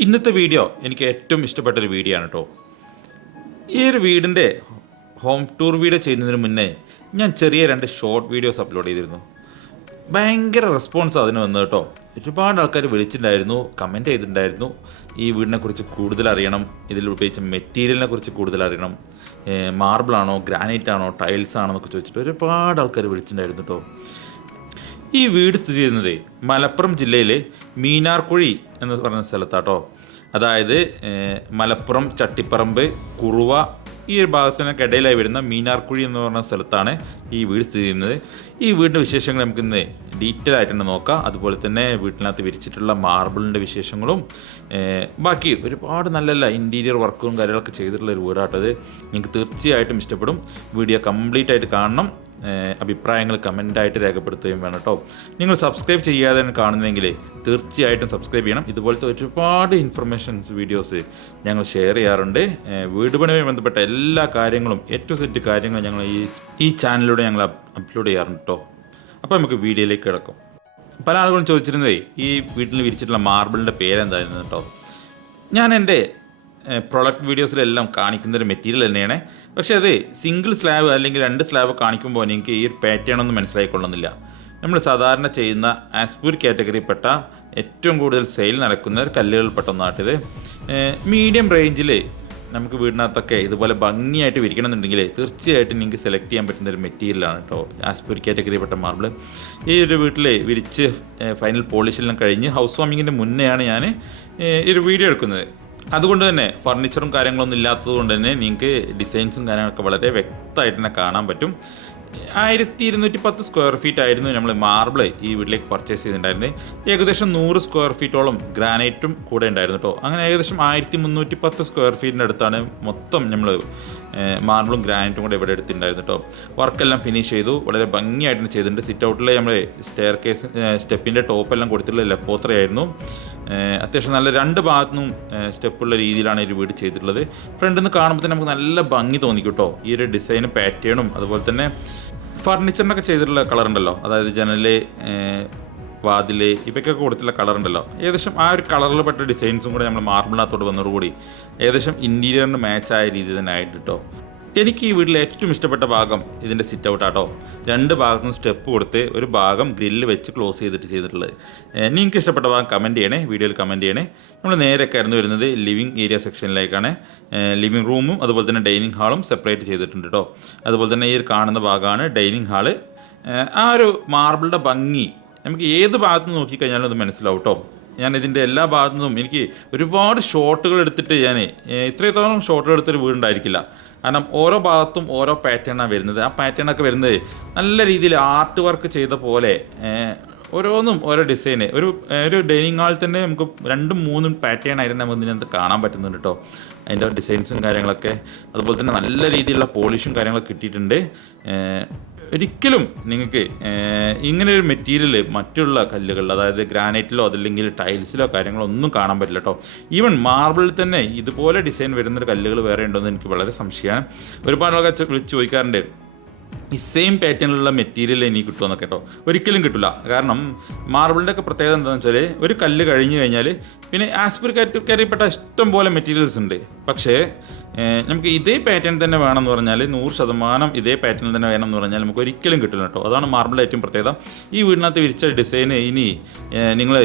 ഇന്നത്തെ വീഡിയോ എനിക്ക് ഏറ്റവും ഇഷ്ടപ്പെട്ടൊരു വീഡിയോ ആണ് കേട്ടോ. ഈ ഒരു വീടിൻ്റെ ഹോം ടൂർ വീഡിയോ ചെയ്യുന്നതിന് മുന്നേ ഞാൻ ചെറിയ 2 ഷോർട്ട് വീഡിയോസ് അപ്ലോഡ് ചെയ്തിരുന്നു. ഭയങ്കര റെസ്പോൺസ് അതിന് വന്നത് കേട്ടോ. ഒരുപാട് ആൾക്കാർ വിളിച്ചിട്ടുണ്ടായിരുന്നു, കമൻറ്റ് ചെയ്തിട്ടുണ്ടായിരുന്നു. ഈ വീടിനെക്കുറിച്ച് കൂടുതൽ അറിയണം, ഇതിൽ ഉപയോഗിച്ച മെറ്റീരിയലിനെ കുറിച്ച് കൂടുതൽ അറിയണം, മാർബിളാണോ ഗ്രാനൈറ്റ് ആണോ ടൈൽസ് ആണോ എന്നൊക്കെ ചോദിച്ചിട്ട് ഒരുപാട് ആൾക്കാർ വിളിച്ചിട്ടുണ്ടായിരുന്നു കേട്ടോ. ഈ വീട് സ്ഥിതി ചെയ്യുന്നത് മലപ്പുറം ജില്ലയിലെ മീനാർക്കുഴി എന്ന് പറയുന്ന സ്ഥലത്താട്ടോ. അതായത് മലപ്പുറം ചട്ടിപ്പറമ്പ് കുറുവ ഈ ഒരു ഭാഗത്തിനൊക്കെ ഇടയിലായി വരുന്ന മീനാർക്കുഴി എന്ന് പറയുന്ന സ്ഥലത്താണ് ഈ വീട് സ്ഥിതി ചെയ്യുന്നത്. ഈ വീടിൻ്റെ വിശേഷങ്ങൾ നമുക്കിന്ന് ഡീറ്റെയിൽ ആയിട്ട് തന്നെ നോക്കാം. അതുപോലെ തന്നെ വീട്ടിനകത്ത് വിരിച്ചിട്ടുള്ള മാർബിളിൻ്റെ വിശേഷങ്ങളും ബാക്കി ഒരുപാട് നല്ല ഇൻറ്റീരിയർ വർക്കും കാര്യങ്ങളൊക്കെ ചെയ്തിട്ടുള്ള ഒരു വീടാട്ടത്. നിങ്ങൾക്ക് തീർച്ചയായിട്ടും ഇഷ്ടപ്പെടും. വീഡിയോ കംപ്ലീറ്റ് ആയിട്ട് കാണണം. അഭിപ്രായങ്ങൾ കമൻ്റായിട്ട് രേഖപ്പെടുത്തുകയും വേണം കേട്ടോ. നിങ്ങൾ സബ്സ്ക്രൈബ് ചെയ്യാതെ കാണുന്നതെങ്കിൽ തീർച്ചയായിട്ടും സബ്സ്ക്രൈബ് ചെയ്യണം. ഇതുപോലത്തെ ഒരുപാട് ഇൻഫർമേഷൻസ് വീഡിയോസ് ഞങ്ങൾ ഷെയർ ചെയ്യാറുണ്ട്. വീട് പണിയുമായി ബന്ധപ്പെട്ട എല്ലാ കാര്യങ്ങളും A to Z കാര്യങ്ങളും ഞങ്ങൾ ഈ ചാനലിലൂടെ ഞങ്ങൾ അപ്ലോഡ് ചെയ്യാറുണ്ട് കേട്ടോ. അപ്പോൾ നമുക്ക് വീഡിയോയിലേക്ക് കിടക്കും. പല ആളുകളും ചോദിച്ചിരുന്നതേ ഈ വീട്ടിൽ വിരിച്ചിട്ടുള്ള മാർബിളിൻ്റെ പേരെന്തായിരുന്നു കേട്ടോ. ഞാൻ എൻ്റെ പ്രൊഡക്റ്റ് വീഡിയോസിലെല്ലാം കാണിക്കുന്നൊരു മെറ്റീരിയൽ തന്നെയാണ്. പക്ഷേ അത് സിംഗിൾ സ്ലാബ് അല്ലെങ്കിൽ 2 സ്ലാബ് കാണിക്കുമ്പോൾ എനിക്ക് ഈ ഒരു പാറ്റേൺ ഒന്നും മനസ്സിലായിക്കൊള്ളുന്നില്ല. നമ്മൾ സാധാരണ ചെയ്യുന്ന ആസ്പൂർ കാറ്റഗറിയിൽപ്പെട്ട ഏറ്റവും കൂടുതൽ സെയിൽ നടക്കുന്ന കല്ലുകളിൽപ്പെട്ട ഒന്നാട്ടിത്. മീഡിയം റേഞ്ചിൽ നമുക്ക് വീടിനകത്തൊക്കെ ഇതുപോലെ ഭംഗിയായിട്ട് വിരിക്കണമെന്നുണ്ടെങ്കിൽ തീർച്ചയായിട്ടും നിങ്ങൾക്ക് സെലക്ട് ചെയ്യാൻ പറ്റുന്ന ഒരു മെറ്റീരിയലാണ് കേട്ടോ ആസ്പൂർ കാറ്റഗറിയിൽപ്പെട്ട മാർബിൾ. ഈ ഒരു വീട്ടിൽ വിരിച്ച് ഫൈനൽ പോളിഷെല്ലാം കഴിഞ്ഞ് ഹൗസ് വാമിങ്ങിൻ്റെ മുന്നെയാണ് ഞാൻ ഈ ഒരു വീഡിയോ എടുക്കുന്നത്. അതുകൊണ്ട് തന്നെ ഫർണിച്ചറും കാര്യങ്ങളൊന്നും ഇല്ലാത്തത് കൊണ്ട് തന്നെ നിങ്ങൾക്ക് ഡിസൈൻസും കാര്യങ്ങളൊക്കെ വളരെ വ്യക്തമായിട്ട് തന്നെ കാണാൻ പറ്റും. 1210 സ്ക്വയർ ഫീറ്റ് ആയിരുന്നു നമ്മൾ മാർബിൾ ഈ വീട്ടിലേക്ക് പർച്ചേസ് ചെയ്തിട്ടുണ്ടായിരുന്നത്. ഏകദേശം 100 സ്ക്വയർ ഫീറ്റോളം ഗ്രാനൈറ്റും കൂടെ ഉണ്ടായിരുന്നു കേട്ടോ. അങ്ങനെ ഏകദേശം 1310 സ്ക്വയർ ഫീറ്റിൻ്റെ അടുത്താണ് മൊത്തം നമ്മൾ മാർബിളും ഗ്രാനൈറ്റും കൂടെ ഇവിടെ എടുത്തിട്ടുണ്ടായിരുന്നു കേട്ടോ. വർക്കെല്ലാം ഫിനിഷ് ചെയ്തു, വളരെ ഭംഗിയായിട്ട് ചെയ്തിട്ടുണ്ട്. സിറ്റ് ഔട്ടിൽ നമ്മൾ സ്റ്റെയർ കേസ് സ്റ്റെപ്പിൻ്റെ ടോപ്പെല്ലാം കൊടുത്തിട്ടുള്ള ലെപ്പോത്രയായിരുന്നു. അത്യാവശ്യം നല്ല 2 ഭാഗത്തുനിന്നും സ്റ്റെപ്പുള്ള രീതിയിലാണ് ഈ വീട് ചെയ്തിട്ടുള്ളത്. ഫ്രണ്ടിൽ നിന്ന് കാണുമ്പോൾ തന്നെ നമുക്ക് നല്ല ഭംഗി തോന്നിക്കും കേട്ടോ. ഈ ഒരു ഡിസൈനും പാറ്റേണും അതുപോലെ തന്നെ ഫർണിച്ചറിനൊക്കെ ചെയ്തിട്ടുള്ള കളറുണ്ടല്ലോ, അതായത് ജനല് വാതില് ഇവയ്ക്കൊക്കെ കൊടുത്തിട്ടുള്ള കളറുണ്ടല്ലോ, ഏകദേശം ആ ഒരു കളറിൽ പെട്ട ഡിസൈൻസും കൂടെ നമ്മൾ മാർബിളിനകത്തോട് വന്നതോടുകൂടി ഏകദേശം ഇൻറ്റീരിയറിന് മാച്ചായ രീതി തന്നെ ആയിട്ട് കേട്ടോ. എനിക്ക് ഈ വീട്ടിൽ ഏറ്റവും ഇഷ്ടപ്പെട്ട ഭാഗം ഇതിൻ്റെ സിറ്റ് ഔട്ടാട്ടോ. 2 ഭാഗത്തും സ്റ്റെപ്പ് കൊടുത്ത് ഒരു ഭാഗം ഗ്രില്ല് വെച്ച് ക്ലോസ് ചെയ്തിട്ടുള്ളത്. നിങ്ങൾക്ക് ഇഷ്ടപ്പെട്ട ഭാഗം കമൻറ്റ് ചെയ്യണേ, വീഡിയോയിൽ കമൻറ്റ് ചെയ്യണേ. നമ്മൾ നേരെ കയറുന്നു വരുന്നത് ലിവിങ് ഏരിയ സെക്ഷനിലേക്കാണ്. ലിവിങ് റൂമും അതുപോലെ തന്നെ ഡൈനിങ് ഹാളും സെപ്പറേറ്റ് ചെയ്തിട്ടുണ്ട് കേട്ടോ. അതുപോലെ തന്നെ ഈ കാണുന്ന ഭാഗമാണ് ഡൈനിങ് ഹാള്. ആ ഒരു മാർബിളിൻ്റെ ഭംഗി നമുക്ക് ഏത് ഭാഗത്ത് നിന്ന് നോക്കിക്കഴിഞ്ഞാലും അത് മനസ്സിലാവും കേട്ടോ. ഞാൻ ഇതിൻ്റെ എല്ലാ ഭാഗത്തു നിന്നും എനിക്ക് ഒരുപാട് ഷോട്ടുകൾ എടുത്തിട്ട് ഞാൻ ഇത്രത്തോളം ഷോട്ടുകൾ എടുത്തൊരു വീടുണ്ടായിരിക്കില്ല. കാരണം ഓരോ ഭാഗത്തും ഓരോ പാറ്റേണാണ് വരുന്നത്. ആ പാറ്റേണൊക്കെ വരുന്നത് നല്ല രീതിയിൽ ആർട്ട് വർക്ക് ചെയ്ത പോലെ ഓരോന്നും ഓരോ ഡിസൈന്. ഒരു ഡൈനിങ് ഹാളിൽ തന്നെ നമുക്ക് 2-3 പാറ്റേൺ ആയിട്ട് നമുക്ക് ഇതിനകത്ത് കാണാൻ പറ്റുന്നുണ്ട് കേട്ടോ. അതിൻ്റെ ഡിസൈൻസും കാര്യങ്ങളൊക്കെ അതുപോലെ തന്നെ നല്ല രീതിയിലുള്ള പോളിഷും കാര്യങ്ങളൊക്കെ കിട്ടിയിട്ടുണ്ട്. ഒരിക്കലും നിങ്ങൾക്ക് ഇങ്ങനെ ഒരു മെറ്റീരിയൽ മറ്റുള്ള കല്ലുകളിൽ, അതായത് ഗ്രാനൈറ്റിലോ അതല്ലെങ്കിൽ ടൈൽസിലോ കാര്യങ്ങളോ ഒന്നും കാണാൻ പറ്റില്ല കേട്ടോ. ഈവൻ മാർബിളിൽ തന്നെ ഇതുപോലെ ഡിസൈൻ വരുന്നൊരു കല്ലുകൾ വേറെ ഉണ്ടോ എന്ന് എനിക്ക് വളരെ സംശയമാണ്. ഒരുപാട് ആൾക്കാർ വിളിച്ച് ചോദിക്കാറുണ്ട് ഈ സെയിം പാറ്റേണിലുള്ള മെറ്റീരിയൽ എനിക്ക് കിട്ടുമെന്നൊക്കെ കേട്ടോ. ഒരിക്കലും കിട്ടില്ല. കാരണം മാർബിളിൻ്റെ ഒക്കെ പ്രത്യേകത എന്താണെന്ന് വെച്ചാൽ ഒരു കല്ല് കഴിഞ്ഞ് കഴിഞ്ഞാൽ പിന്നെ ആസ്പൂർ കാറ്റഗറിയിൽപ്പെട്ട ഇഷ്ടം പോലെ മെറ്റീരിയൽസ് ഉണ്ട്. പക്ഷേ നമുക്ക് ഇതേ പാറ്റേൺ തന്നെ വേണമെന്ന് പറഞ്ഞാൽ 100% ഇതേ പാറ്റേൺ തന്നെ വേണമെന്ന് പറഞ്ഞാൽ നമുക്ക് ഒരിക്കലും കിട്ടില്ല കേട്ടോ. അതാണ് മാർബിളിൻ്റെ ഏറ്റവും പ്രത്യേകത. ഈ വീടിനകത്ത് വിരിച്ച ഡിസൈന് ഇനി നിങ്ങൾ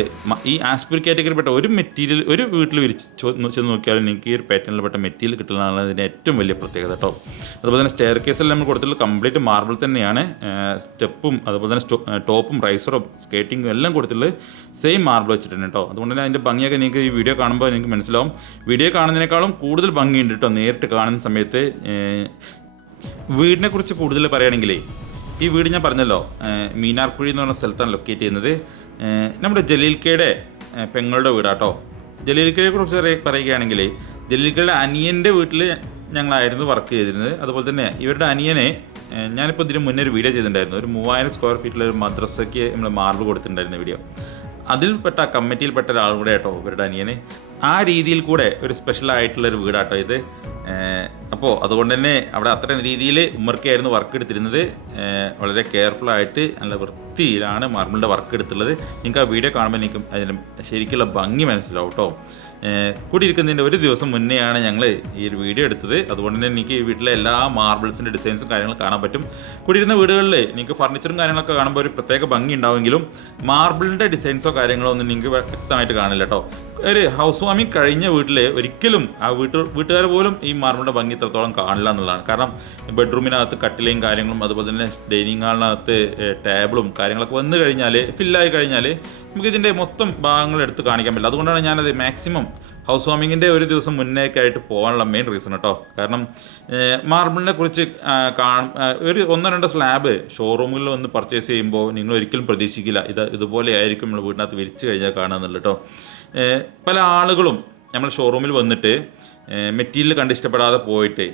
ഈ ആസ്പൂർ കാറ്റഗറിയിൽപ്പെട്ട ഒരു മെറ്റീരിയൽ ഒരു വീട്ടിൽ ചെന്ന് നോക്കിയാലും നിങ്ങൾക്ക് ഈ ഒരു പാറ്റേണിൽപ്പെട്ട മെറ്റീരിയൽ കിട്ടുന്നതാണ് ഇതിൻ്റെ ഏറ്റവും വലിയ പ്രത്യേകത കേട്ടോ. അതുപോലെ തന്നെ സ്റ്റെയർ കേസിൽ നമ്മൾ കൊടുത്തിട്ടുള്ള കംപ്ലീറ്റ് മാർബിൾ തന്നെയാണ്. സ്റ്റെപ്പും അതുപോലെ തന്നെ ടോപ്പും റൈസറും സ്കേറ്റിങ്ങും എല്ലാം കൊടുത്തിട്ടുള്ളത് സെയിം മാർബിൾ വെച്ചിട്ടുണ്ട് കേട്ടോ. അതുകൊണ്ട് തന്നെ അതിൻ്റെ ഭംഗിയൊക്കെ നിങ്ങൾക്ക് ഈ വീഡിയോ കാണുമ്പോൾ നിങ്ങൾക്ക് മനസ്സിലാവും. വീഡിയോ കാണുന്നതിനേക്കാളും കൂടുതൽ ഭംഗിയുണ്ട് കേട്ടോ നേരിട്ട് കാണുന്ന സമയത്ത്. വീടിനെക്കുറിച്ച് കൂടുതൽ പറയുകയാണെങ്കിൽ ഈ വീട് ഞാൻ പറഞ്ഞല്ലോ മീനാർക്കുഴി എന്ന് പറഞ്ഞ സ്ഥലത്താണ് ലൊക്കേറ്റ് ചെയ്യുന്നത്. നമ്മുടെ ജലീൽക്കയുടെ പെങ്ങളുടെ വീടാട്ടോ. ജലീൽക്കയെ കുറിച്ച് പറയുകയാണെങ്കിൽ ജലീൽക്കയുടെ അനിയൻ്റെ വീട്ടിൽ ഞങ്ങളായിരുന്നു വർക്ക് ചെയ്തിരുന്നത്. അതുപോലെ തന്നെ ഇവരുടെ അനിയനെ ഞാനിപ്പോൾ ഇതിന് മുന്നേ ഒരു വീഡിയോ ചെയ്തിട്ടുണ്ടായിരുന്നു. ഒരു 3000 സ്ക്വയർ ഫീറ്റിലെ ഒരു മദ്രസയ്ക്ക് നമ്മൾ മാർബിൾ കൊടുത്തിട്ടുണ്ടായിരുന്ന വീഡിയോ. അതിൽപ്പെട്ട കമ്മിറ്റിയിൽപ്പെട്ട ഒരാൾ കൂടെ കേട്ടോ ഇവരുടെ അനിയനെ. ആ രീതിയിൽ കൂടെ ഒരു സ്പെഷ്യലായിട്ടുള്ളൊരു വീടാട്ടോ ഇത്. അപ്പോൾ അതുകൊണ്ട് തന്നെ അവിടെ അത്ര രീതിയിൽ ഉമ്മർക്കായിരുന്നു വർക്ക് എടുത്തിരുന്നത്. വളരെ കെയർഫുള്ളായിട്ട് നല്ല വൃത്തിയിലാണ് മാർബിളിൻ്റെ വർക്ക് എടുത്തുള്ളത്. നിങ്ങൾക്ക് ആ വീഡിയോ കാണുമ്പോൾ എനിക്ക് അതിന് ശരിക്കുള്ള ഭംഗി മനസ്സിലാവും കേട്ടോ. കൂടിയിരിക്കുന്നതിൻ്റെ ഒരു ദിവസം മുന്നെയാണ് ഞങ്ങൾ ഈ ഒരു വീഡിയോ എടുത്തത്. അതുകൊണ്ട് തന്നെ എനിക്ക് ഈ വീട്ടിലെ എല്ലാ മാർബിൾസിൻ്റെ ഡിസൈൻസും കാര്യങ്ങളും കാണാൻ പറ്റും. കൂടിയിരുന്ന വീടുകളിൽ നിങ്ങൾക്ക് ഫർണിച്ചറും കാര്യങ്ങളൊക്കെ കാണുമ്പോൾ ഒരു പ്രത്യേക ഭംഗി ഉണ്ടാവുമെങ്കിലും മാർബിളിൻ്റെ ഡിസൈൻസോ കാര്യങ്ങളോ ഒന്നും നിങ്ങൾക്ക് വ്യക്തമായിട്ട് കാണില്ല കേട്ടോ. ഒരു ഹൗസ് വാമിങ് കഴിഞ്ഞ വീട്ടിൽ ഒരിക്കലും ആ വീട്ടുകാർ പോലും ഈ മാർബിളിൻ്റെ ഭംഗി ഇത്രത്തോളം കാണില്ല എന്നുള്ളതാണ്. കാരണം ബെഡ്റൂമിനകത്ത് കട്ടിലയും കാര്യങ്ങളും അതുപോലെ തന്നെ ഡൈനിങ് ഹാളിനകത്ത് ടേബിളും കാര്യങ്ങളൊക്കെ വന്നു കഴിഞ്ഞാൽ ഫില്ലായി കഴിഞ്ഞാൽ നമുക്കിതിൻ്റെ മൊത്തം ഭാഗങ്ങൾ എടുത്ത് കാണിക്കാൻ പറ്റില്ല. അതുകൊണ്ടാണ് ഞാനത് മാക്സിമം ഹൗസ് വാമിങ്ങിൻ്റെ ഒരു ദിവസം മുന്നേക്കായിട്ട് പോകാനുള്ള മെയിൻ റീസൺ കേട്ടോ. കാരണം മാർബിളിനെ കുറിച്ച് ഒരു 1-2 സ്ലാബ് ഷോറൂമുകളിൽ വന്ന് പർച്ചേസ് ചെയ്യുമ്പോൾ നിങ്ങൾ ഒരിക്കലും പ്രതീക്ഷിക്കില്ല ഇതുപോലെ ആയിരിക്കും നമ്മൾ വീടിനകത്ത് വിരിച്ച് കഴിഞ്ഞാൽ കാണുന്നുള്ളൂ കേട്ടോ. പല ആളുകളും നമ്മൾ ഷോറൂമിൽ വന്നിട്ട് മെറ്റീരിയൽ കണ്ട് ഇഷ്ടപ്പെടാതെ പോയിട്ട്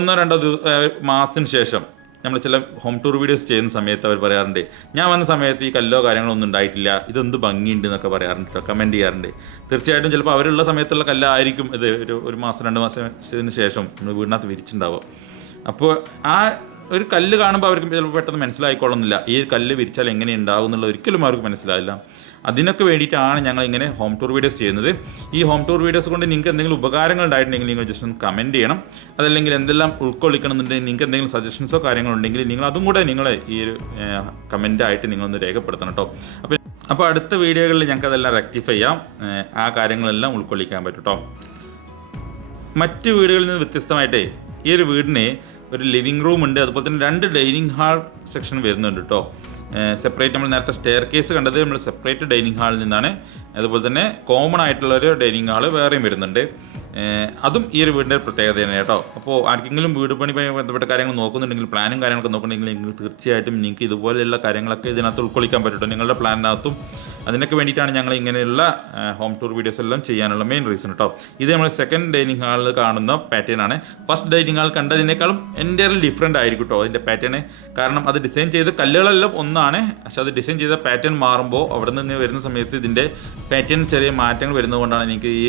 1-2 മാസത്തിന് ശേഷം നമ്മൾ ചില ഹോം ടൂർ വീഡിയോസ് ചെയ്യുന്ന സമയത്ത് അവർ പറയാറുണ്ട്, ഞാൻ വന്ന സമയത്ത് ഈ കല്ലോ കാര്യങ്ങളോ ഒന്നും ഉണ്ടായിട്ടില്ല, ഇതെന്ത് ഭംഗിയുണ്ട് എന്നൊക്കെ പറയാറുണ്ട്, കമൻറ്റ് ചെയ്യാറുണ്ട്. തീർച്ചയായിട്ടും ചിലപ്പോൾ അവരുള്ള സമയത്തുള്ള കല്ലായിരിക്കും ഇത് ഒരു മാസം 2 മാസത്തിന് ശേഷം നമ്മൾ വീടിനകത്ത് വിരിച്ചിട്ടുണ്ടാവുക. അപ്പോൾ ആ ഒരു കല്ല് കാണുമ്പോൾ അവർക്ക് ചിലപ്പോൾ പെട്ടെന്ന് മനസ്സിലായിക്കൊള്ളുന്നില്ല ഈ കല്ല് വിരിച്ചാൽ എങ്ങനെ ഉണ്ടാകും എന്നുള്ളത് ഒരിക്കലും അവർക്ക് മനസ്സിലാവില്ല. അതിനൊക്കെ വേണ്ടിയിട്ടാണ് ഞങ്ങൾ ഇങ്ങനെ ഹോം ടൂർ വീഡിയോസ് ചെയ്യുന്നത്. ഈ ഹോം ടൂർ വീഡിയോസ് കൊണ്ട് നിങ്ങൾക്ക് എന്തെങ്കിലും ഉപകാരങ്ങൾ ഉണ്ടായിട്ടുണ്ടെങ്കിൽ നിങ്ങൾ ജസ്റ്റ് ഒന്ന് കമൻറ്റ് ചെയ്യണം. അതല്ലെങ്കിൽ എന്തെല്ലാം ഉൾക്കൊള്ളിക്കണം എന്നുണ്ടെങ്കിൽ നിങ്ങൾക്ക് എന്തെങ്കിലും സജഷൻസോ കാര്യങ്ങളുണ്ടെങ്കിൽ നിങ്ങൾ അതും കൂടെ നിങ്ങൾ ഈ ഒരു കമൻറ്റായിട്ട് നിങ്ങളൊന്ന് രേഖപ്പെടുത്തണം കേട്ടോ. അപ്പോൾ അടുത്ത വീഡിയോകളിൽ ഞങ്ങൾക്ക് അതെല്ലാം റെക്ടിഫൈ ചെയ്യാം, ആ കാര്യങ്ങളെല്ലാം ഉൾക്കൊള്ളിക്കാൻ പറ്റും കേട്ടോ. മറ്റ് വീടുകളിൽ നിന്ന് വ്യത്യസ്തമായിട്ടേ ഈ ഒരു വീടിന് ഒരു ലിവിങ് റൂം ഉണ്ട്, അതുപോലെ തന്നെ 2 ഡൈനിങ് ഹാൾ സെക്ഷൻ വരുന്നുണ്ട് കേട്ടോ. സെപ്പറേറ്റ് നമ്മൾ നേരത്തെ സ്റ്റെയർ കേസ് കണ്ടത് നമ്മൾ സെപ്പറേറ്റ് ഡൈനിങ് ഹാളിൽ നിന്നാണ്. അതുപോലെ തന്നെ കോമൺ ആയിട്ടുള്ളൊരു ഡൈനിങ് ഹാൾ വേറെയും വരുന്നുണ്ട്. അതും ഈ ഒരു വീടിൻ്റെ പ്രത്യേകത തന്നെ കേട്ടോ. അപ്പോൾ ആർക്കെങ്കിലും വീട് പണിയുമായി ബന്ധപ്പെട്ട കാര്യങ്ങൾ നോക്കുന്നുണ്ടെങ്കിൽ, പ്ലാനും കാര്യങ്ങളൊക്കെ നോക്കുന്നുണ്ടെങ്കിൽ നിങ്ങൾ തീർച്ചയായിട്ടും നിങ്ങൾക്ക് ഇതുപോലെയുള്ള കാര്യങ്ങളൊക്കെ ഇതിനകത്ത് ഉൾക്കൊള്ളിക്കാൻ പറ്റും നിങ്ങളുടെ പ്ലാനിനകത്തും. അതിനൊക്കെ വേണ്ടിയിട്ടാണ് ഞങ്ങൾ ഇങ്ങനെയുള്ള ഹോം ടൂർ വീഡിയോസ് എല്ലാം ചെയ്യാനുള്ള മെയിൻ റീസൺ കേട്ടോ. ഇത് നമ്മൾ സെക്കൻഡ് ഡൈനിങ് ഹാളിൽ കാണുന്ന പാറ്റേൺ ആണ്. ഫസ്റ്റ് ഡൈനിങ് ഹാൾ കണ്ടതിനേക്കാളും എൻ്റയർലി ഡിഫറെൻ്റ് ആയിരിക്കും കേട്ടോ അതിൻ്റെ പാറ്റേൺ. കാരണം അത് ഡിസൈൻ ചെയ്ത കല്ലുകളെല്ലാം ഒന്നാണ്, പക്ഷെ അത് ഡിസൈൻ ചെയ്ത പാറ്റേൺ മാറുമ്പോൾ അവിടെ നിന്ന് വരുന്ന സമയത്ത് ഇതിൻ്റെ പാറ്റേൺ ചെറിയ മാറ്റങ്ങൾ വരുന്നതുകൊണ്ടാണ് എനിക്ക് ഈ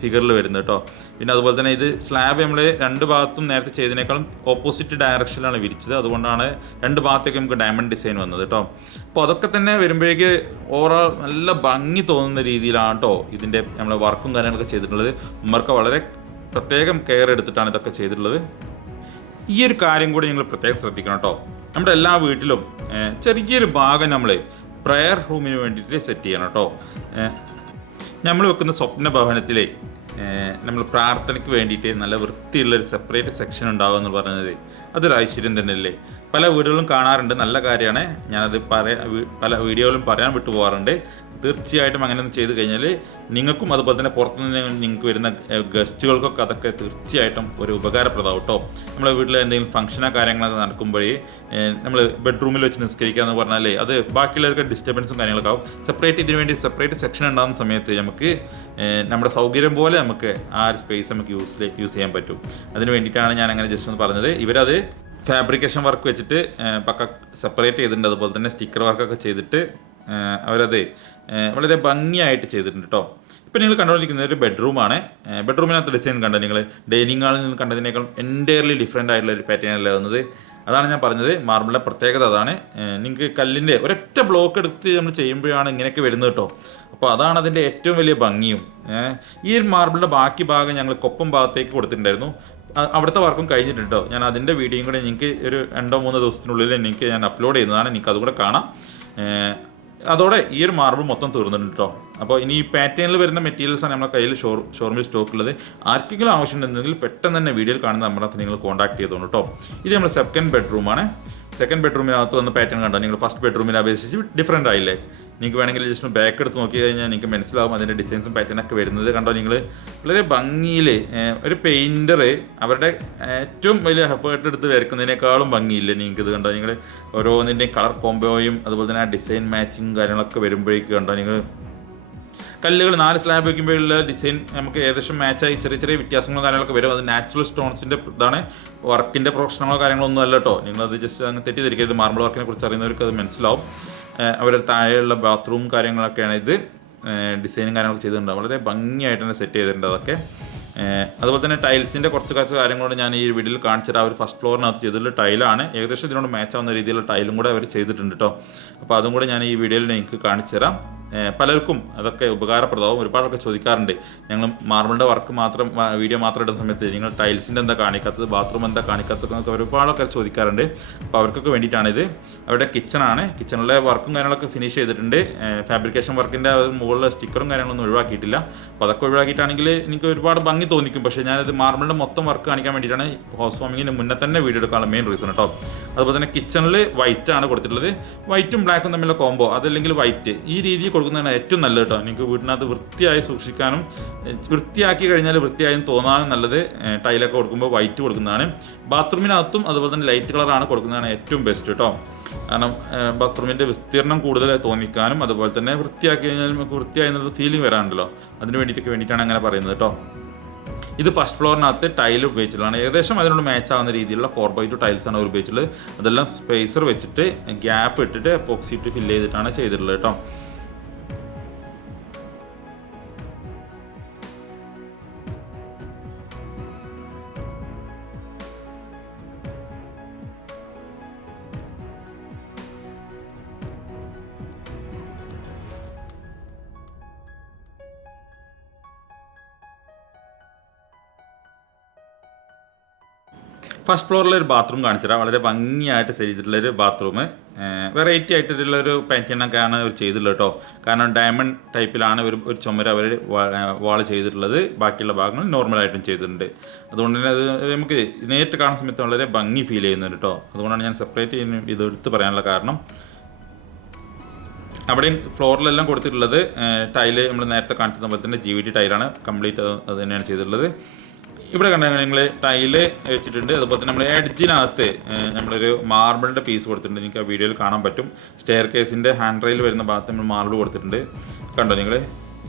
ഫിഗറിൽ വരുന്നത് കേട്ടോ. പിന്നെ അതുപോലെ തന്നെ ഇത് സ്ലാബ് നമ്മൾ 2 ഭാഗത്തും നേരത്തെ ചെയ്തതിനേക്കാളും ഓപ്പോസിറ്റ് ഡയറക്ഷനിലാണ് വിരിച്ചത്. അതുകൊണ്ടാണ് 2 ഭാഗത്തേക്ക് നമുക്ക് ഡയമണ്ട് ഡിസൈൻ വന്നത് കേട്ടോ. അപ്പോൾ അതൊക്കെ തന്നെ വരുമ്പോഴേക്ക് ഓവറോൾ നല്ല ഭംഗി തോന്നുന്ന രീതിയിലാണ് കേട്ടോ ഇതിൻ്റെ നമ്മൾ വർക്കും കാര്യങ്ങളൊക്കെ ചെയ്തിട്ടുള്ളത്. ഉമ്മർക്ക് വളരെ പ്രത്യേകം കെയർ എടുത്തിട്ടാണ് ഇതൊക്കെ ചെയ്തിട്ടുള്ളത്. ഈ ഒരു കാര്യം കൂടി നിങ്ങൾ പ്രത്യേകം ശ്രദ്ധിക്കണം കേട്ടോ. നമ്മുടെ എല്ലാ വീട്ടിലും ചെറിയൊരു ഭാഗം നമ്മൾ പ്രയർ റൂമിന് വേണ്ടിയിട്ട് സെറ്റ് ചെയ്യണം കേട്ടോ. നമ്മൾ വെക്കുന്ന സ്വപ്ന ഭവനത്തിലെ നമ്മൾ പ്രാർത്ഥനയ്ക്ക് വേണ്ടിയിട്ട് നല്ല വൃത്തിയുള്ളൊരു സെപ്പറേറ്റ് സെക്ഷൻ ഉണ്ടാകുക എന്ന് പറയുന്നത് അതൊരു ഐശ്വര്യം തന്നെയല്ലേ. പല വീടുകളും കാണാറുണ്ട്, നല്ല കാര്യമാണ്. ഞാനത് പല വീഡിയോയിലും പറയാൻ വിട്ടു പോകാറുണ്ട്. തീർച്ചയായിട്ടും അങ്ങനെ ഒന്ന് ചെയ്ത് കഴിഞ്ഞാൽ നിങ്ങൾക്കും അതുപോലെ തന്നെ പുറത്തുനിന്ന് നിങ്ങൾക്ക് വരുന്ന ഗസ്റ്റുകൾക്കൊക്കെ അതൊക്കെ തീർച്ചയായിട്ടും ഒരു ഉപകാരപ്രദമാവും കേട്ടോ. നമ്മളെ വീട്ടിൽ എന്തെങ്കിലും ഫംഗ്ഷനോ കാര്യങ്ങളൊക്കെ നടക്കുമ്പോഴേ നമ്മൾ ബെഡ്റൂമിൽ വെച്ച് നിസ്കരിക്കുക എന്ന് പറഞ്ഞാൽ അത് ബാക്കിയുള്ളവർക്ക് ഡിസ്റ്റർബൻസും കാര്യങ്ങളൊക്കെ ആവും. ഇതിനു വേണ്ടി സെപ്പറേറ്റ് സെക്ഷൻ ഉണ്ടാകുന്ന സമയത്ത് നമുക്ക് നമ്മുടെ സൗകര്യം പോലെ നമുക്ക് ആ ഒരു സ്പേസ് നമുക്ക് യൂസ് ചെയ്യാൻ പറ്റും. അതിന് വേണ്ടിയിട്ടാണ് ഞാൻ അങ്ങനെ ജസ്റ്റ് ഒന്ന് പറഞ്ഞത്. ഇവരത് ഫാബ്രിക്കേഷൻ വർക്ക് വെച്ചിട്ട് പക്ക സെപ്പറേറ്റ് ചെയ്തിട്ടുണ്ട്. അതുപോലെ തന്നെ സ്റ്റിക്കർ വർക്കൊക്കെ ചെയ്തിട്ട് അവരത് വളരെ ഭംഗിയായിട്ട് ചെയ്തിട്ടുണ്ട് കേട്ടോ. ഇപ്പം നിങ്ങൾ കണ്ടുകൊണ്ടിരിക്കുന്നത് ഒരു ബെഡ്റൂമാണ്. ബെഡ്റൂമിനകത്ത് ഡിസൈൻ കണ്ടോ നിങ്ങൾ? ഡൈനിങ് ഹാളിൽ നിന്ന് കണ്ടതിനേക്കാളും എൻ്റയർലി ഡിഫറെൻ്റ് ആയിട്ടുള്ള ഒരു പാറ്റേണല്ലേ വന്നത്. അതാണ് ഞാൻ പറഞ്ഞത്, മാർബിളിൻ്റെ പ്രത്യേകത അതാണ്. നിങ്ങൾക്ക് കല്ലിൻ്റെ ഒരൊറ്റ ബ്ലോക്ക് എടുത്ത് നമ്മൾ ചെയ്യുമ്പോഴാണ് ഇങ്ങനെയൊക്കെ വരുന്നത് കേട്ടോ. അപ്പോൾ അതാണ് അതിൻ്റെ ഏറ്റവും വലിയ ഭംഗിയും. ഈ ഒരു മാർബിളിൻ്റെ ബാക്കി ഭാഗം ഞങ്ങൾ കൊപ്പം ഭാഗത്തേക്ക് കൊടുത്തിട്ടുണ്ടായിരുന്നു. അവിടുത്തെ വർക്കും കഴിഞ്ഞിട്ടുണ്ടോ. ഞാൻ അതിൻ്റെ വീഡിയോയും കൂടെ എനിക്ക് ഒരു 2-3 ദിവസത്തിനുള്ളിൽ എനിക്ക് ഞാൻ അപ്ലോഡ് ചെയ്യുന്നതാണ്. എനിക്ക് അതുകൂടെ കാണാം. അതോടെ ഈ ഒരു മാർബിൾ മൊത്തം തീർന്നിട്ടുണ്ട് കേട്ടോ. അപ്പോൾ ഇനി ഈ പാറ്റേണിൽ വരുന്ന മെറ്റീരിയൽസാണ് നമ്മുടെ കയ്യിൽ ഷോറൂമിൽ സ്റ്റോക്കുള്ളത്. ആർക്കെങ്കിലും ആവശ്യമുണ്ടെങ്കിൽ പെട്ടെന്ന് തന്നെ വീഡിയോയിൽ കാണുന്ന നമ്മളകത്ത് നിങ്ങൾ കോൺടാക്ട് ചെയ്തോളൂ കേട്ടോ. ഇത് നമ്മുടെ സെക്കൻഡ് ബെഡ്റൂമാണ്. സെക്കൻഡ് ബെഡ്റൂമിനകത്ത് വന്ന പാറ്റേൺ കണ്ടോ നിങ്ങൾ? ഫസ്റ്റ് ബെഡ്റൂമിനെ അപേക്ഷിച്ച് ഡിഫറെൻ്റ് ആയില്ലേ? നിങ്ങൾക്ക് വേണമെങ്കിൽ ജസ്റ്റ് ബാക്ക് എടുത്ത് നോക്കി കഴിഞ്ഞാൽ നിങ്ങൾക്ക് മനസ്സിലാവും അതിൻ്റെ ഡിസൈൻസും പാറ്റേണൊക്കെ വരുന്നത്. കണ്ടോ നിങ്ങൾ? വളരെ ഭംഗിയിൽ ഒരു പെയിൻറ്റർ അവരുടെ ഏറ്റവും വലിയ എഫേർട്ട് എടുത്ത് വരയ്ക്കുന്നതിനേക്കാളും ഭംഗിയില്ലേ നിങ്ങൾക്ക് ഇത് കണ്ടോ നിങ്ങൾ? ഓരോന്നിൻ്റെയും കളർ കോംബോയും അതുപോലെ തന്നെ ആ ഡിസൈൻ മാച്ചിങ് കാര്യങ്ങളൊക്കെ വരുമ്പോഴേക്ക് കണ്ടോ നിങ്ങൾ? കല്ലുകൾ 4 സ്ലാബ് വയ്ക്കുമ്പോഴുള്ള ഡിസൈൻ നമുക്ക് ഏകദേശം മാച്ചായി ചെറിയ ചെറിയ വ്യത്യാസങ്ങളോ കാര്യങ്ങളൊക്കെ വരും. അത് നാച്ചുറൽ സ്റ്റോൺസിൻ്റെ ഇതാണ്, വർക്കിൻ്റെ പ്രൊഫഷണലോ കാര്യങ്ങളൊന്നും അല്ല കേട്ടോ. നിങ്ങളത് ജസ്റ്റ് അങ്ങ് തെറ്റിദ്ധരിക്കരുത്. മാർബിൾ വർക്കിനെ കുറിച്ച് അറിയുന്നവർക്ക് അത് മനസ്സിലാവും. അവരുടെ താഴെയുള്ള ബാത്റൂം കാര്യങ്ങളൊക്കെയാണ് ഇത്. ഡിസൈനും കാര്യങ്ങളൊക്കെ ചെയ്തിട്ടുണ്ട്. വളരെ ഭംഗിയായിട്ട് തന്നെ സെറ്റ് ചെയ്തിട്ടുണ്ട് അതൊക്കെ. അതുപോലെ തന്നെ ടൈൽസിൻ്റെ കുറച്ച് കാര്യങ്ങളോട് ഞാൻ ഈ വീഡിയോയിൽ കാണിച്ചിട്ട് ആ ഒരു ഫസ്റ്റ് ഫ്ലോറിനകത്ത് ചെയ്തിട്ടുള്ള ടൈലാണ്. ഏകദേശം ഇതിനോട് മാച്ച് ആവുന്ന രീതിയിലുള്ള ടൈലും കൂടെ അവർ ചെയ്തിട്ടുണ്ട് കേട്ടോ. അപ്പോൾ അതും കൂടെ ഞാൻ ഈ വീഡിയോയിൽ എനിക്ക് കാണിച്ചു തരാം. പലർക്കും അതൊക്കെ ഉപകാരപ്രദമാവും. ഒരുപാടൊക്കെ ചോദിക്കാറുണ്ട്, ഞങ്ങൾ മാർബിളിൻ്റെ വർക്ക് മാത്രം വീഡിയോ മാത്രം ഇടുന്ന സമയത്ത് നിങ്ങൾ ടൈൽസിൻ്റെ എന്താ കാണിക്കാത്തത്, ബാത്റൂം എന്താ കാണിക്കാത്തത് എന്നൊക്കെ ഒരുപാടൊക്കെ ചോദിക്കാറുണ്ട്. അപ്പോൾ അവർക്കൊക്കെ വേണ്ടിയിട്ടാണിത്. അവരുടെ കിച്ചണാണ്. കിച്ചണിലെ വർക്കും കാര്യങ്ങളൊക്കെ ഫിനിഷ് ചെയ്തിട്ടുണ്ട്. ഫാബ്രിക്കേഷൻ വർക്കിൻ്റെ മുകളിലെ സ്റ്റിക്കറും കാര്യങ്ങളൊന്നും ഒഴിവാക്കിയിട്ടില്ല. അപ്പോൾ അതൊക്കെ ഒഴിവാക്കിയിട്ടാണെങ്കിൽ എനിക്ക് ഒരുപാട് ഭംഗി തോന്നിക്കും. പക്ഷേ ഞാനത് മാർബിളിൻ്റെ മൊത്തം വർക്ക് കാണിക്കാൻ വേണ്ടിയിട്ടാണ് ഹൗസ് വാമിങ്ങിന് മുന്നേ തന്നെ വീഡിയോ എടുക്കാനുള്ള മെയിൻ റീസൺ കേട്ടോ. അതുപോലെ തന്നെ കിച്ചണിൽ വൈറ്റ് ആണ് കൊടുത്തിട്ടുള്ളത്. വൈറ്റും ബ്ലാക്കും തമ്മിലുള്ള കോംബോ, അതല്ലെങ്കിൽ വൈറ്റ്, ഈ രീതിയിൽ കൊടുക്കുന്നതാണ് ഏറ്റവും നല്ലത് കേട്ടോ. നിങ്ങൾക്ക് വീട്ടിനകത്ത് വൃത്തിയായി സൂക്ഷിക്കാനും വൃത്തിയാക്കി കഴിഞ്ഞാൽ വൃത്തിയായും തോന്നാനും നല്ലത് ടൈലൊക്കെ കൊടുക്കുമ്പോൾ വൈറ്റ് കൊടുക്കുന്നതാണ്. ബാത്റൂമിനകത്തും അതുപോലെ തന്നെ ലൈറ്റ് കളറാണ് കൊടുക്കുന്നതാണ് ഏറ്റവും ബെസ്റ്റ് കേട്ടോ. കാരണം ബാത്റൂമിൻ്റെ വിസ്തീർണം കൂടുതൽ തോന്നിക്കാനും അതുപോലെ തന്നെ വൃത്തിയാക്കി കഴിഞ്ഞാൽ നമുക്ക് വൃത്തിയായി എന്നത് ഫീലിംഗ് വരാനുണ്ടല്ലോ, അതിന് വേണ്ടിയിട്ടാണ് അങ്ങനെ പറയുന്നത് കേട്ടോ. ഇത് ഫസ്റ്റ് ഫ്ലോറിനകത്ത് ടൈൽ ഉപയോഗിച്ചിട്ടുള്ളതാണ്. ഏകദേശം അതിനോട് മാച്ച് ആവുന്ന രീതിയിലുള്ള 4x2 ടൈൽസാണ് അവർ ഉപയോഗിച്ചിട്ടുള്ളത്. അതെല്ലാം സ്പേസർ വെച്ചിട്ട് ഗ്യാപ്പ് ഇട്ടിട്ട് എപ്പോക്സി ഇട്ട് ഫില്ല് ചെയ്തിട്ടാണ് ചെയ്തിട്ടുള്ളത് കേട്ടോ. ഫസ്റ്റ് ഫ്ലോറിലെ ഒരു ബാത്റൂം കാണിച്ചിട്ടാണ്. വളരെ ഭംഗിയായിട്ട് ചെയ്തിട്ടുള്ളൊരു ബാത്റൂം. വെറൈറ്റി ആയിട്ടുള്ളൊരു പാറ്റേണൊക്കെയാണ് അവർ ചെയ്തിട്ടുള്ളത് കേട്ടോ. കാരണം ഡയമണ്ട് ടൈപ്പിലാണ് ഒരു ചുമര് അവർ വാൾ ചെയ്തിട്ടുള്ളത്. ബാക്കിയുള്ള ഭാഗങ്ങൾ നോർമലായിട്ടും ചെയ്തിട്ടുണ്ട്. അതുകൊണ്ട് തന്നെ അത് നമുക്ക് നേരിട്ട് കാണുന്ന സമയത്ത് വളരെ ഭംഗി ഫീൽ ചെയ്യുന്നുണ്ട് കേട്ടോ. അതുകൊണ്ടാണ് ഞാൻ സെപ്പറേറ്റ് ഇത് എടുത്ത് പറയാനുള്ള കാരണം. അവിടെയും ഫ്ലോറിലെല്ലാം കൊടുത്തിട്ടുള്ളത് ടൈല് നമ്മൾ നേരത്തെ കാണിച്ചത് പോലെ തന്നെ GVT ടൈലാണ്. കംപ്ലീറ്റ് അത് തന്നെയാണ് ചെയ്തിട്ടുള്ളത്. ഇവിടെ കണ്ടാൽ നിങ്ങൾ ടൈല് വെച്ചിട്ടുണ്ട്. അതുപോലെ തന്നെ നമ്മൾ എഡ്ജിനകത്ത് നമ്മളൊരു മാർബിളിൻ്റെ പീസ് കൊടുത്തിട്ടുണ്ട്. നിങ്ങൾക്ക് ആ വീഡിയോയിൽ കാണാൻ പറ്റും. സ്റ്റെയർ കേസിൻ്റെ ഹാൻഡ് റെയിൽ വരുന്ന ഭാഗത്ത് നമ്മൾ മാർബിൾ കൊടുത്തിട്ടുണ്ട്. കണ്ടോ നിങ്ങൾ?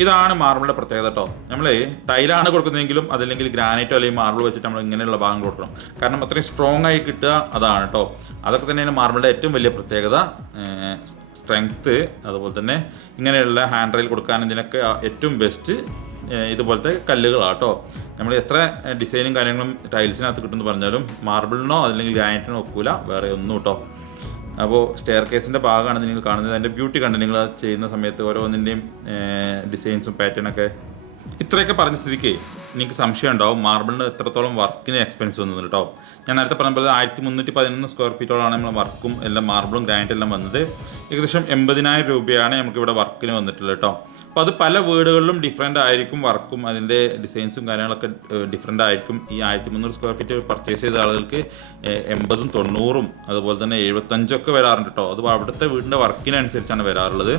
ഇതാണ് മാർബിളിൻ്റെ പ്രത്യേകത കേട്ടോ. നമ്മൾ ടൈലാണ് കൊടുക്കുന്നതെങ്കിലും അതല്ലെങ്കിൽ ഗ്രാനൈറ്റോ അല്ലെങ്കിൽ മാർബിൾ വെച്ചിട്ട് നമ്മൾ ഇങ്ങനെയുള്ള ഭാഗം കൊടുക്കണം. കാരണം അത്രയും സ്ട്രോങ് ആയി കിട്ടുക അതാണ് കേട്ടോ. അതൊക്കെ തന്നെയാണ് മാർബിളിൻ്റെ ഏറ്റവും വലിയ പ്രത്യേകത. സ്ട്രെങ്ത്ത്, അതുപോലെ തന്നെ ഇങ്ങനെയുള്ള ഹാൻഡ് റെയിൽ കൊടുക്കാൻ ഇതിനൊക്കെ ഏറ്റവും ബെസ്റ്റ് ഇതുപോലത്തെ കല്ലുകളാണ് കേട്ടോ. നമ്മൾ എത്ര ഡിസൈനും കാര്യങ്ങളും ടൈൽസിനകത്ത് കിട്ടുമെന്ന് പറഞ്ഞാലും മാർബിളിനോ അല്ലെങ്കിൽ ഗ്രാനൈറ്റിനോ ഒക്കില്ല വേറെ ഒന്നും കേട്ടോ. അപ്പോൾ സ്റ്റെയർ കേസിൻ്റെ ഭാഗമാണ് നിങ്ങൾ കാണുന്നത്. അതിൻ്റെ ബ്യൂട്ടി കണ്ട് നിങ്ങൾ ചെയ്യുന്ന സമയത്ത് ഓരോന്നിൻ്റെയും ഡിസൈൻസും പാറ്റേണൊക്കെ. ഇത്രയൊക്കെ പറഞ്ഞ സ്ഥിതിക്ക് നിങ്ങൾക്ക് സംശയം ഉണ്ടാവും മാർബിളിന് എത്രത്തോളം വർക്കിന് എക്സ്പെൻസ് വന്നത് കേട്ടോ. ഞാൻ നേരത്തെ പറഞ്ഞപ്പോൾ 1311 സ്ക്വയർ ഫീറ്റോളാണ് നമ്മൾ വർക്കും എല്ലാം മാർബിളും ഗ്രാനൈറ്റും എല്ലാം വന്നത്. ഏകദേശം 80,000 രൂപയാണ് നമുക്കിവിടെ വർക്കിന് വന്നിട്ടുള്ളത് കേട്ടോ. അപ്പോൾ അത് പല വീടുകളിലും ഡിഫറെൻ്റ് ആയിരിക്കും. വർക്കും അതിൻ്റെ ഡിസൈൻസും കാര്യങ്ങളൊക്കെ ഡിഫറെൻ്റ് ആയിരിക്കും. ഈ 1300 സ്ക്വയർ ഫീറ്റ് പർച്ചേസ് ചെയ്ത ആളുകൾക്ക് 80ഉം 90ഉം അതുപോലെ തന്നെ 75ഒക്കെ വരാറുണ്ട് കേട്ടോ. അത് അവിടുത്തെ വീടിൻ്റെ വർക്കിനനുസരിച്ചാണ് വരാറുള്ളത്.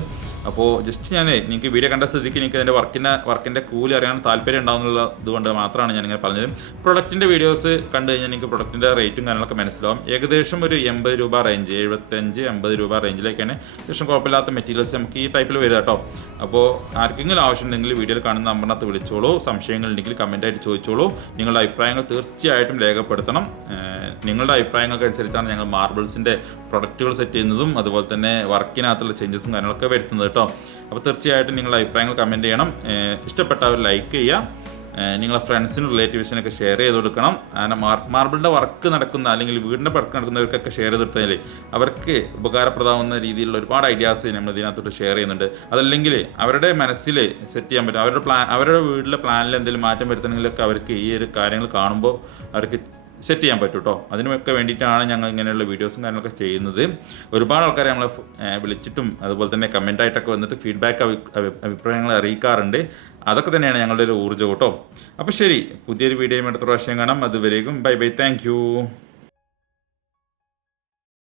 അപ്പോൾ ജസ്റ്റ് ഞാൻ നിങ്ങൾക്ക് വീഡിയോ കണ്ട സ്ഥിതിക്ക് എനിക്ക് അതിൻ്റെ വർക്കിൻ്റെ കൂലി അറിയാൻ താല്പര്യം ഉണ്ടാകുന്നുള്ള ഇതുകൊണ്ട് മാത്രമാണ് ഞാനിങ്ങനെ പറഞ്ഞത്. പ്രൊഡക്റ്റിൻ്റെ വീഡിയോസ് കണ്ടു കഴിഞ്ഞാൽ നിങ്ങൾക്ക് പ്രൊഡക്റ്റിൻ്റെ റേറ്റും കാര്യങ്ങളൊക്കെ മനസ്സിലാവും. ഏകദേശം ഒരു 80 രൂപ റേഞ്ച്, 75-80 രൂപ റേഞ്ചിലേക്കാണ് അത്യാവശ്യം കുഴപ്പമില്ലാത്ത മെറ്റീരിയൽസ് നമുക്ക് ഈ ടൈപ്പിൽ വരിക കേട്ടോ. അപ്പോൾ ആർക്കെങ്കിലും ആവശ്യമുണ്ടെങ്കിൽ വീഡിയോയിൽ കാണുന്ന നമ്പറിനകത്ത് വിളിച്ചോളൂ. സംശയങ്ങളുണ്ടെങ്കിൽ കമൻറ്റായിട്ട് ചോദിച്ചോളൂ. നിങ്ങളുടെ അഭിപ്രായങ്ങൾ തീർച്ചയായിട്ടും രേഖപ്പെടുത്തണം. നിങ്ങളുടെ അഭിപ്രായങ്ങൾക്കനുസരിച്ചാണ് ഞങ്ങൾ മാർബിൾസിൻ്റെ പ്രൊഡക്റ്റുകൾ സെറ്റ് ചെയ്യുന്നതും അതുപോലെ തന്നെ വർക്കിനകത്തുള്ള ചേഞ്ചസും കാര്യങ്ങളൊക്കെ വരുത്തുന്നത് കേട്ടോ. അപ്പോൾ തീർച്ചയായിട്ടും നിങ്ങളുടെ അഭിപ്രായങ്ങൾ കമൻറ്റ് ചെയ്യണം. ഇഷ്ടപ്പെട്ടവർ ലൈക്ക് ചെയ്യുക. നിങ്ങളെ ഫ്രണ്ട്സിനും റിലേറ്റീവ്സിനൊക്കെ ഷെയർ ചെയ്ത് കൊടുക്കണം. അങ്ങനെ മാർബിളിൻ്റെ വർക്ക് നടക്കുന്ന അല്ലെങ്കിൽ വീടിൻ്റെ വർക്ക് നടക്കുന്നവർക്കൊക്കെ ഷെയർ ചെയ്ത് കൊടുത്താൽ അവർക്ക് ഉപകാരപ്രദമാകുന്ന രീതിയിലുള്ള ഒരുപാട് ഐഡിയാസ് നമ്മൾ ഇതിനകത്തോട്ട് ഷെയർ ചെയ്യുന്നുണ്ട്. അതല്ലെങ്കിൽ അവരുടെ മനസ്സിൽ സെറ്റ് ചെയ്യാൻ പറ്റും. അവരുടെ വീട്ടിലെ പ്ലാനിൽ എന്തെങ്കിലും മാറ്റം വരുത്തണമെങ്കിലൊക്കെ അവർക്ക് ഈ ഒരു കാര്യങ്ങൾ കാണുമ്പോൾ അവർക്ക് സെറ്റ് ചെയ്യാൻ പറ്റും കേട്ടോ. അതിനൊക്കെ വേണ്ടിയിട്ടാണ് ഞങ്ങൾ ഇങ്ങനെയുള്ള വീഡിയോസും കാര്യങ്ങളൊക്കെ ചെയ്യുന്നത്. ഒരുപാട് ആൾക്കാരെ നമ്മൾ വിളിച്ചിട്ടും അതുപോലെ തന്നെ കമൻറ്റായിട്ടൊക്കെ വന്നിട്ട് ഫീഡ്ബാക്ക് അഭിപ്രായങ്ങൾ അറിയിക്കാറുണ്ട്. അതൊക്കെ തന്നെയാണ് ഞങ്ങളുടെ ഒരു ഊർജ്ജം കേട്ടോ. അപ്പോൾ ശരി, പുതിയൊരു വീഡിയോയും അടുത്ത പ്രാവശ്യം കാണാം. അതുവരേക്കും ബൈ ബൈ, താങ്ക് യു.